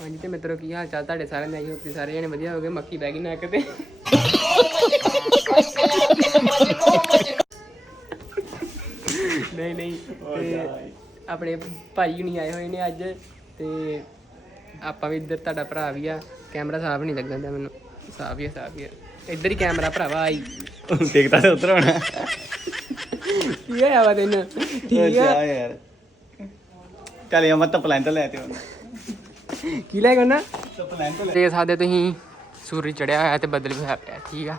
ਹਾਂਜੀ ਤੇ ਮਿੱਤਰੋ ਕੀ ਹਾਲ ਚਾਲ ਤੁਹਾਡੇ ਸਾਰਿਆਂ ਦਾ? ਆਈ ਹੋਪ ਸਾਰੇ ਜਣੇ ਵਧੀਆ ਹੋਗੇ ਮੱਕੀ ਬਹਿ ਗਈ ਨੱਕ ਤੇ। ਨਹੀਂ ਨਹੀਂ ਤੇ ਆਪਣੇ ਭਾਈ ਹੁਣੀ ਆਏ ਹੋਏ ਨੇ ਅੱਜ ਤੇ ਆਪਾਂ ਵੀ ਇੱਧਰ ਤੁਹਾਡਾ ਭਰਾ ਵੀ ਆ। ਕੈਮਰਾ ਸਾਫ਼ ਨਹੀਂ ਲੱਗਣ ਦਿਆ ਮੈਨੂੰ। ਸਾਫ਼ ਹੀ ਆ ਸਾਫ਼ ਹੀ ਆ। ਇੱਧਰ ਹੀ ਕੈਮਰਾ ਭਰਾਵਾ ਆਈ। ਦੇਖਦਾ ਤੇ ਉਧਰ ਹੋਣਾ। ਕੀ ਹੋਇਆ ਵਾ ਤੈਨੂੰ? ਠੀਕ ਆ? ਯਾਰ। ਚੱਲ ਯਾ ਮਤ ਪਲਾਨ ਤਾਂ ਲੈ ਤੇ ਹੁਣ ਕੀ ਲੈ ਤਾਂ ਦੇਖ ਸਕਦੇ ਤੁਸੀਂ ਸੂਰਜ ਚੜਿਆ ਹੋਇਆ ਤੇ ਬੱਦਲ ਵੀ ਹੋਇਆ ਪਿਆ ਠੀਕ ਆ।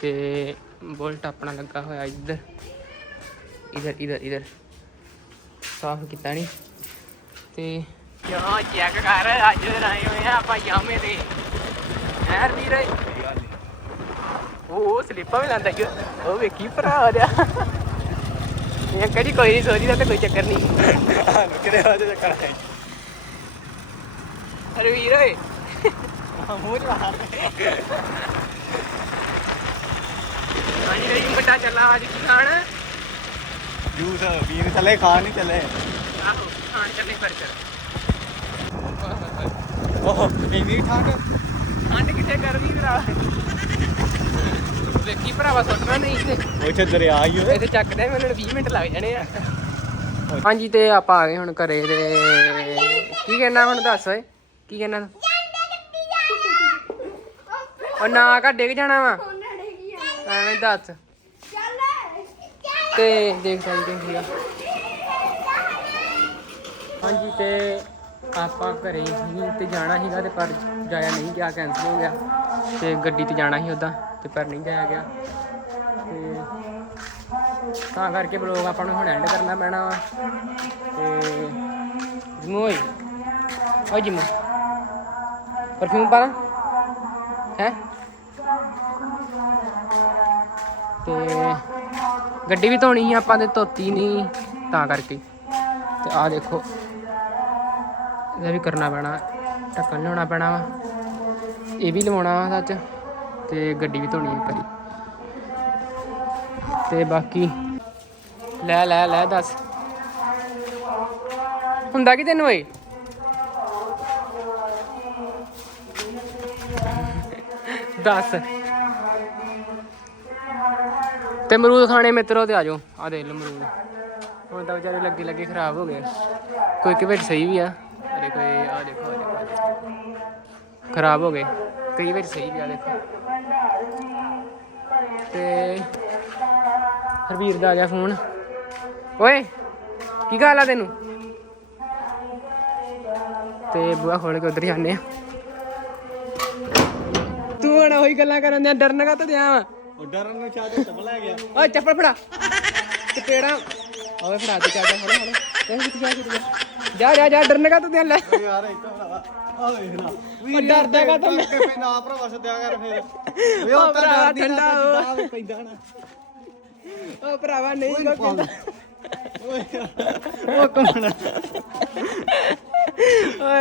ਤੇ ਬੁਲਟ ਆਪਣਾ ਲੱਗਾ ਹੋਇਆ ਇੱਧਰ। ਇਧਰ ਇਧਰ ਇਧਰ। ਸਾਫ਼ ਕੀਤਾ ਨਹੀਂ ਤੇ ਕਿਉਂ ਚੈੱਕ ਕਰ ਅੱਜ ਆਏ ਹੋਏ ਆ ਆਪਾਂ ਯਾਮੇ ਦੇ। ਯਾਰ ਵੀਰ ਉਹ ਉਹ ਸਲਿੱਪਾਂ ਵੀ ਲਾਂਦਾ ਓ। ਉਹ ਵੇਖੀ ਭਰਾ ਹੋ ਰਿਹਾ ਇਹ ਕਦੀ ਕੋਈ ਨਹੀਂ ਸੋਚੀਦਾ ਤੇ ਕੋਈ ਚੱਕਰ ਨਹੀਂ ਕਿਹੜੇ ਵਾਜੇ ਚੱਕਰ ਹੈ ਅਰੇ ਓਏ ਮੂੰਹ ਚ ਮਾਰ ਹਾਂਜੀ ਨਹੀਂ ਵੱਡਾ ਚੱਲਾ ਅੱਜ ਕੀ ਖਾਣਾ ਜੂਸ ਵੀਰ ਥੱਲੇ ਖਾਣ ਨਹੀਂ ਚੱਲੇ ਆਹੋ ਖਾਣ ਚੱਲੇ ਬਰਗਰ ਓਹ ਇੰਨੀ ਠੰਡ ਠੰਡ ਕਿੱਥੇ ਗਰਮੀ ਕਰਾ ਵੇਖੀ ਭਰਾਵਾ ਸੁੱਟਣਾ ਨਹੀਂ ਤੇ ਉੱਥੇ ਦਰਿਆ ਹੀ ਹੋਵੇ ਇਹ ਚੱਕਦੇ ਮੈਨੂੰ 20 ਮਿੰਟ ਲੱਗ ਜਾਣੇ ਆ ਹਾਂਜੀ ਤੇ ਆਪਾਂ ਆ ਗਏ ਹੁਣ ਘਰੇ ਤੇ ਕੀ ਕਹਿਣਾ ਹੁਣ ਦੱਸ ਓਏ? ਕੀ ਕਹਿਣਾ? ਤੂੰ ਉਹ ਨਾ ਕਾ ਡਿੱਗ ਜਾਣਾ ਵਾ। ਐਵੇਂ ਦੱਸ। ਤੇ ਦੇਖ ਸਕਦੇ ਹੋ ਸੀਗਾ ਹਾਂਜੀ ਤੇ ਆਪਾਂ ਘਰੇ ਹੀ ਤੇ ਜਾਣਾ ਸੀਗਾ ਤੇ ਪਰ ਜਾਇਆ ਨਹੀਂ ਗਿਆ ਕੈਂਸਲ ਹੋ ਗਿਆ। ਤੇ ਗੱਡੀ ਤੇ ਜਾਣਾ ਸੀ ਉਦਾਂ ਤੇ ਪਰ ਨਹੀਂ ਜਾਇਆ ਗਿਆ। ਤੇ ਤਾਂ ਕਰਕੇ ਬਲੌਗ ਆਪਾਂ ਨੂੰ ਹੁਣ ਐਂਡ ਕਰਨਾ ਪੈਣਾ ਵਾ। ਤੇ ਜਿਮੂ ਓਏ ਓਏ ਜਿਮੂ ਪਰਫਿਊਮ ਪਾ ਹੈ ਤੇ ਗੱਡੀ ਵੀ ਧੋਣੀ ਸੀ, ਆਪਾਂ ਤੇ ਧੋਤੀ ਨਹੀਂ ਤਾਂ ਕਰਕੇ। ਤੇ ਆਹ ਦੇਖੋ, ਇਹਦਾ ਵੀ ਕਰਨਾ ਪੈਣਾ, ਢੱਕਣ ਲਿਆਉਣਾ ਪੈਣਾ ਵਾ। ਇਹ ਵੀ ਲਵਾਉਣਾ ਵਾ ਸੱਚ, ਤੇ ਗੱਡੀ ਵੀ ਧੋਣੀ ਹੈ ਕਰੀ ਤੇ ਬਾਕੀ, ਲੈ ਲੈ ਲੈ ਦੱਸ। ਹੁੰਦਾ ਕਿ ਤੈਨੂੰ ਓਏ ਦੱਸ। ਤੇ ਮਰੂਦ ਖਾਣੇ ਮਿੱਤਰੋ ਤੇ ਆਜੋ। ਆ ਦੇਖ ਲਓ ਅਮਰੂਦ। ਹੁਣ ਤਾਂ ਵਿਚਾਰੇ ਲੱਗੇ ਲੱਗੇ ਖਰਾਬ ਹੋ ਗਏ। ਕੋਈ ਕਿ ਵਿੱਚ ਸਹੀ ਵੀ ਆ। ਅਰੇ ਕੋਈ ਆ ਦੇਖੋ ਆ ਦੇਖੋ, ਖਰਾਬ ਹੋ ਗਏ। ਕਈ ਵਿੱਚ ਸਹੀ ਵੀ ਆ ਦੇਖੋ। ਤੇ ਹਰਵੀਰ ਦਾ ਆ ਗਿਆ ਫੋਨ। ਓਏ ਕੀ ਗੱਲ ਆ ਤੈਨੂੰ? ਤੇ ਬੁਆ ਖੋਲ ਕੇ ਉਧਰ ਜਾਂਦੇ ਆ। ਉਹੀ ਗੱਲਾਂ ਕਰਨ ਦਿਆ ਡਰਨ ਕਾ ਦਿਆ ਵਾ। ਉਹ ਡਰਨ ਨੂੰ ਚਾਹ ਦੇ ਚੱਪਲ ਲੈ ਗਿਆ। ਓਏ ਚੱਪਲ ਫੜਾ। ਤੇ ਤੇਰਾ ਓਏ ਫੜਾ ਦੇ ਫੜਾ ਫੜਾ। ਇਹ ਕਿੱਥੇ ਜਾ ਕਿੱਥੇ ਜਾ। ਜਾ ਜਾ ਡਰਨ ਕਾ ਦਿਆ ਲੈ। ਯਾਰ ਇੱਥੇ ਭਰਾਵਾ ਆ ਵੇਖ ਉਹ ਡਰਦਾ ਕਾ ਤੂੰ ਨਾ ਭਰਾਵਾ ਸੱਦਿਆ ਕਰ ਫੇਰ। ਵੇ ਉਹ ਤਾਂ ਡਰਦੀ ਨਾ ਠੰਡਾ ਹੋ। ਜਿੱਦਾਂ ਆਵੇ ਪੈਂਦਾ ਨਾ ਓ ਭਰਾਵਾ ਨਹੀਂ ਕੋ ਕਹਿੰਦਾ ਓਏ ਉਹ ਕੌਣ ਓਏ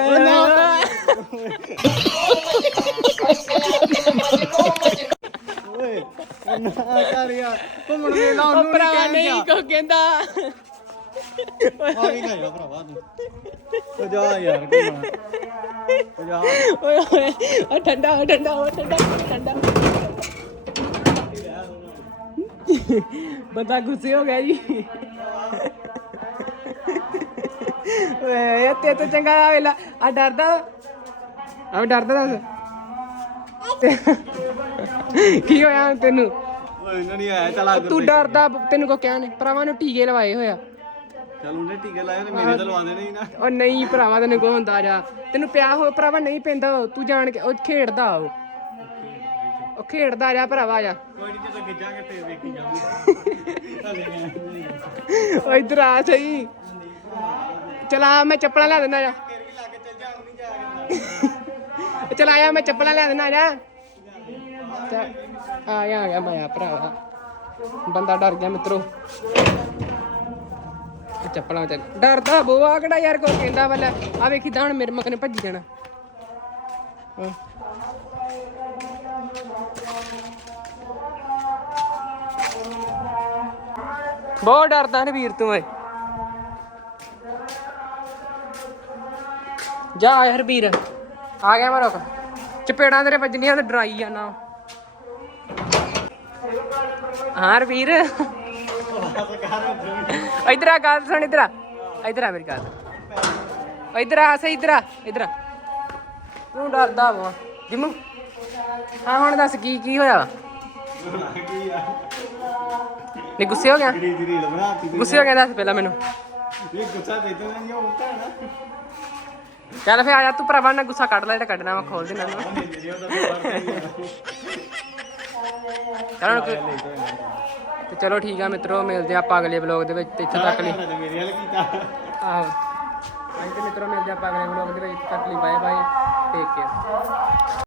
ਓਏ ਉਹ ਨਾ ਕਰ ਯਾਰ ਘੁੰਮਣ ਵੇਲਾ ਓ ਉਹਨੂੰ ਭਰਾਵਾ ਨਹੀਂ ਨਹੀਂ ਕੋ ਕਹਿੰਦਾ। ਆ ਵੀ ਖਾਇਆ ਭਰਾਵਾ ਤੂੰ। ਉਹ ਜਾ ਯਾਰ ਘੁੰਮਣ ਉਹ ਜਾ ਓਏ ਓਏ ਓ ਠੰਡਾ ਹੋ ਠੰਡਾ ਹੋ ਠੰਡਾ ਹੋ, ਠੰਡਾ। ਹੋ। ਬੰਦਾ ਗੁੱਸੇ ਹੋ ਗਿਆ ਜੀ। ਓਏ ਤੇ ਤਾਂ ਚੰਗਾ ਆ ਵੇਲਾ ਆ ਡਰਦਾ। ਆ ਡਰਦਾ ਦੱਸ। ਕੀ ਹੋਇਆ ਤੈਨੂੰ? ਓਏ ਇਹਨਾਂ ਨਹੀਂ ਆਇਆ ਚਲ ਆ ਤੂੰ ਡਰਦਾ ਤੈਨੂੰ ਕੋ ਕਿਹਾ ਨੇ ਭਰਾਵਾਂ ਨੂੰ ਟੀਕੇ ਲਵਾਏ ਹੋਇਆ ਚਲ ਉਹਨੇ ਟੀਕੇ ਲਾਏ ਨੇ ਮੇਰੇ ਤਾਂ ਲਵਾਉਂਦੇ ਨਹੀਂ ਨਾ। ਉਹ ਨਹੀਂ ਭਰਾਵਾ ਤੈਨੂੰ ਕੋ ਹੁੰਦਾ ਜਾ। ਤੈਨੂੰ ਪਿਆ ਹੋ ਭਰਾਵਾ ਨਹੀਂ ਪੈਂਦਾ ਉਹ, ਤੂੰ ਜਾਣ ਕੇ ਉਹ ਖੇਡਦਾ ਉਹ। ਉਹ ਖੇਡਦਾ ਜਾ ਭਰਾਵਾ ਜਾ। ਕੋਈ ਨਹੀਂ ਜਦੋਂ ਗਿੱਜਾਂਗੇ ਫੇਰ ਵੇਖੀ ਜਾਊਗੀ। ਉਹ ਇੱਧਰ ਆ ਸਹੀ। ਚਲਾ ਮੈਂ ਚੱਪਲਾਂ ਲੈ ਦਿੰਦਾ ਜਾ। ਤੇਰੀ ਲਾ ਕੇ ਚੱਲ ਜਾ ਉਹ ਨਹੀਂ ਜਾ ਚਲ ਆਇਆ ਮੈਂ ਚੱਪਲਾਂ ਲੈ ਦਿੰਦਾ ਜਾ। ਚੱਲ, ਆ ਗਿਆ ਆ ਗਿਆ ਮੈਂ ਭਰਾਵਾ ਬੰਦਾ ਡਰ ਗਿਆ ਮਿੱਤਰੋ। ਚੱਪਲਾਂ ਚ ਡਰਦਾ ਬੋਆ ਕਿਹੜਾ ਯਾਰ ਕੋਈ ਕਹਿੰਦਾ ਵੱਲ ਆ ਵੇਖੀ ਤਾਂ ਹੁਣ ਮੇਰੇ ਮੱਕ ਨੇ ਭੱਜੀ ਜਾਣਾ। ਬਹੁਤ ਡਰਦਾ ਨੇ ਵੀਰ ਤੂੰ ਓਏ ਜਾ ਯਾਰ ਵੀਰ ਆ ਗਿਆ ਮੈਂ ਰੁਕ। ਚਪੇੜਾਂ ਤੇਰੇ ਵੱਜਣੀਆਂ ਤੇ ਡਰਾਈ ਜਾਣਾ ਹਾਂ ਰਵੀਰ। ਇਧਰ ਆ, ਗੱਲ ਸੁਣ, ਇਧਰ ਆ। ਇਧਰ ਆ ਮੇਰੀ ਗੱਲ। ਇਧਰ ਆ ਸਹੀ, ਇਧਰ ਆ ਇਧਰ ਆ। ਤੂੰ ਡਰਦਾ ਵਾ। ਜਿਮੂ ਹਾਂ, ਹੁਣ ਦੱਸ ਕੀ ਕੀ ਹੋਇਆ ਨਹੀਂ ਗੁੱਸੇ ਹੋ ਗਿਆ? ਗੁੱਸੇ ਹੋ ਗਿਆ, ਦੱਸ ਪਹਿਲਾਂ ਮੈਨੂੰ। ਇਹ ਗੁੱਸਾ ਦੇ ਦੇ ਨਹੀਂ ਉਹ ਤਾਂ ਨਾ ਚੱਲ ਫੇ ਆ ਜਾ, ਤੂੰ ਭਰਾਵਾ ਨਾ ਗੁੱਸਾ ਕੱਢ ਲੈ, ਜਿਹੜਾ ਕੱਢਣਾ ਵਾ, ਖੋਲ ਦੇਣਾ ਇਹਨੂੰ। ਚਲੋ ਤੇ ਚਲੋ ਠੀਕ ਆ ਮਿੱਤਰੋ, ਮਿਲਦੇ ਆ ਆਪਾਂ ਅਗਲੇ ਵਲੌਗ ਦੇ ਵਿੱਚ, ਤੇ ਇੱਥੇ ਤੱਕ ਲਈ। ਮੇਰੇ ਵਾਲ ਕੀਤਾ ਆਹੋ। ਅੱਜ ਤੇ ਮਿੱਤਰੋ, ਮਿਲਦੇ ਆ ਆਪਾਂ ਅਗਲੇ ਵਲੌਗ ਦੇ ਵਿੱਚ। ਤੱਕ ਲਈ ਬਾਏ ਬਾਏ ਟੇਕ ਕੇਅਰ